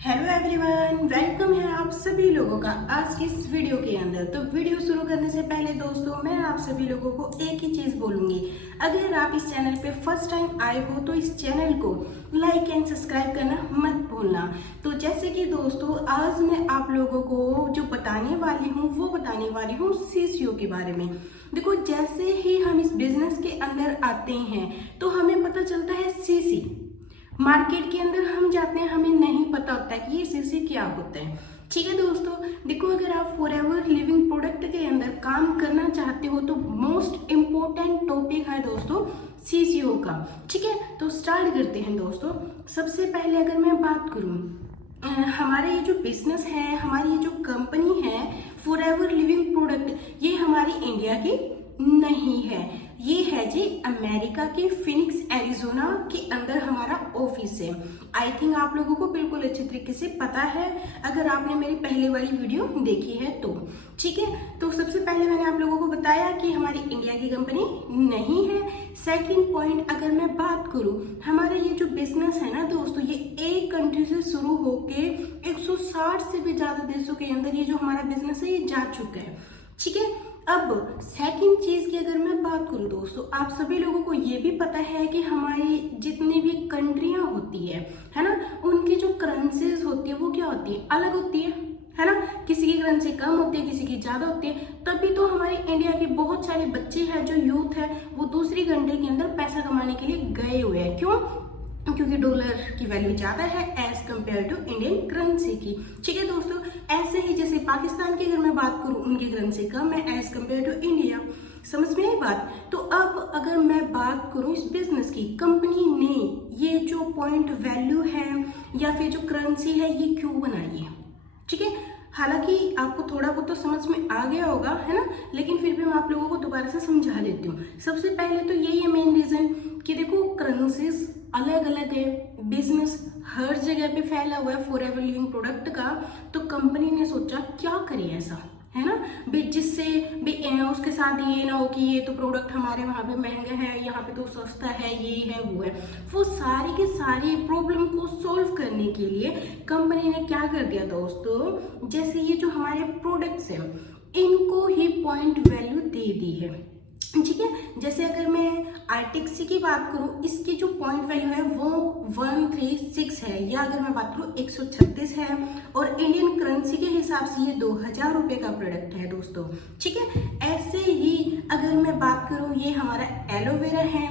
Hello everyone, welcome है आप सभी लोगों का आज की इस वीडियो के अंदर। तो वीडियो शुरू करने से पहले दोस्तों मैं आप सभी लोगों को एक ही चीज बोलूंगी, अगर आप इस चैनल पे फर्स्ट टाइम आए हो तो इस चैनल को लाइक एंड सब्सक्राइब करना मत भूलना। तो जैसे कि दोस्तों आज मैं आप लोगों को जो बताने वाली हूँ वो बताने वाली हूँ CCO के बारे में। देखो, जैसे ही हम इस बिजनेस के अंदर आते हैं तो हमें पता चलता है CC। मार्केट के अंदर हम जाते हैं, हमें नहीं पता होता है कि ये CC क्या होता है। ठीक है दोस्तों, देखो अगर आप फॉरएवर लिविंग प्रोडक्ट के अंदर काम करना चाहते हो तो मोस्ट इम्पोर्टेंट टॉपिक है दोस्तों CCO का। ठीक है, तो स्टार्ट करते हैं दोस्तों। सबसे पहले अगर मैं बात करूं, हमारे ये जो बिजनेस है, हमारी ये जो कंपनी है फॉरएवर लिविंग प्रोडक्ट, ये हमारी इंडिया की नहीं है, ये है जी अमेरिका के फिनिक्स एरिजोना के अंदर हमारा ऑफिस है। आई थिंक आप लोगों को बिल्कुल अच्छी तरीके से पता है अगर आपने मेरी पहले वाली वीडियो देखी है तो। ठीक है, तो सबसे पहले मैंने आप लोगों को बताया कि हमारी इंडिया की कंपनी नहीं है। सेकंड पॉइंट अगर मैं बात करूं, हमारा ये जो बिजनेस है ना दोस्तों, ये एक कंट्री से शुरू होके 160 से भी ज्यादा देशों के अंदर ये जो हमारा बिजनेस है ये जा चुका है। ठीक है, अब सेकंड चीज की अगर मैं बात करूं दोस्तों, आप सभी लोगों को ये भी पता है कि हमारी जितनी भी कंट्रियां होती है ना, उनकी जो करेंसीज होती है वो क्या होती है, अलग होती है ना। किसी की करेंसी कम होती है, किसी की ज्यादा होती है। तभी तो हमारे इंडिया के बहुत सारे बच्चे हैं, जो यूथ है, वो दूसरी कंट्री के अंदर पैसा कमाने के लिए गए हुए हैं। क्यों? क्योंकि डॉलर की वैल्यू ज्यादा है as compared to Indian currency की। ठीक है दोस्तों, ऐसे ही जैसे पाकिस्तान की अगर मैं बात करूं, उनकी करेंसी कम है एज कम्पेयर टू इंडिया। समझ में आई बात? तो अब अगर मैं बात करूं इस बिजनेस की, कंपनी ने ये जो पॉइंट वैल्यू है या फिर जो करेंसी है ये क्यों बनाई है। ठीक है, हालांकि आपको थोड़ा बहुत तो समझ में आ गया होगा, है ना, लेकिन फिर भी मैं आप लोगों को दोबारा से समझा देती हूँ। सबसे पहले तो यही है मेन रीजन कि देखो करेंसीज अलग अलग है, बिजनेस हर जगह पे फैला हुआ है फॉरएवर लिविंग प्रोडक्ट का। तो कंपनी ने सोचा क्या करें ऐसा, है ना, जिससे भी उसके साथ ये ना हो कि ये तो प्रोडक्ट हमारे वहाँ पे महंगा है, यहाँ पे तो सस्ता है, ये है वो है। वो सारी की सारी प्रॉब्लम को सॉल्व करने के लिए कंपनी ने क्या कर दिया दोस्तों, जैसे ये जो हमारे प्रोडक्ट्स हैं इनको ही पॉइंट वैल्यू दे दी है। ठीक है, जैसे अगर मैं आर्टिक्सी की बात करूं, इसकी जो पॉइंट वैल्यू है वो 136 है, या अगर मैं बात करूं 136 है, और इंडियन करेंसी के हिसाब से ये 2000 रुपए का प्रोडक्ट है दोस्तों। ठीक है, ऐसे ही अगर मैं बात करूं, ये हमारा एलोवेरा है,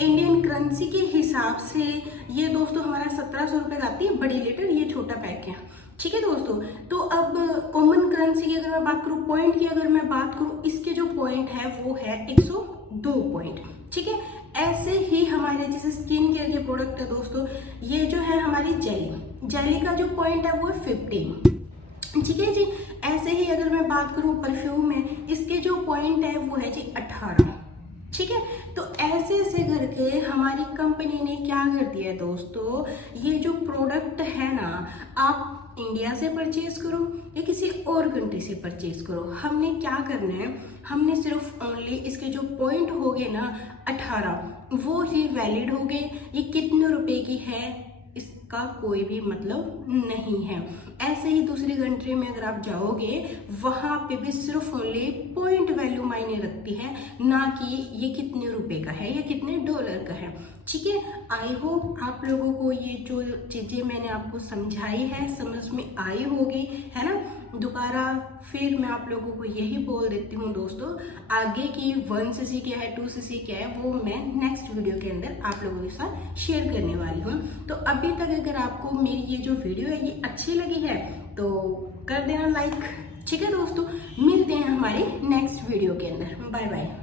इंडियन करेंसी के हिसाब से ये दोस्तों हमारा 1700 रुपए का आती है बड़ी लीटर, ये छोटा पैक है। ठीक है दोस्तों, तो अब कॉमन करेंसी की अगर मैं बात करूं, पॉइंट की अगर मैं बात करूं, इसके जो पॉइंट है वो है 102 पॉइंट। ठीक है, ऐसे ही हमारे जैसे स्किन केयर के प्रोडक्ट है दोस्तों, ये जो है हमारी जेली का जो पॉइंट है वो है 15। ठीक है जी, ऐसे ही अगर मैं बात करूं परफ्यूम में, इसके जो पॉइंट है वो है जी 18। ठीक है, तो ऐसे ऐसे करके हमारी कंपनी ने क्या कर दिया है दोस्तों, ये जो प्रोडक्ट है ना, आप इंडिया से परचेज करो या किसी और कंट्री से परचेज करो, हमने क्या करना है, हमने सिर्फ ओनली इसके जो पॉइंट हो गए ना 18, वो ही वैलिड हो गए। ये कितने रुपए की है इसका कोई भी मतलब नहीं है। ऐसे ही दूसरी कंट्री में अगर आप जाओगे, वहां पे भी सिर्फ ओनली पॉइंट वैल्यू मायने रखती है, ना कि ये कितने रुपए का है या कितने डॉलर का है। ठीक है, आई होप आप लोगों को ये जो चीजें मैंने आपको समझाई है समझ में आई होगी, है ना। दोबारा फिर मैं आप लोगों को यही बोल देती हूँ दोस्तों, आगे की 1cc क्या है, 2cc क्या है, वो मैं नेक्स्ट वीडियो के अंदर आप लोगों के साथ शेयर करने वाली हूँ। तो अभी तक अगर आपको मेरी ये जो वीडियो है ये अच्छी लगी है तो कर देना लाइक। ठीक है दोस्तों, मिलते हैं हमारे नेक्स्ट वीडियो के अंदर। Bye bye.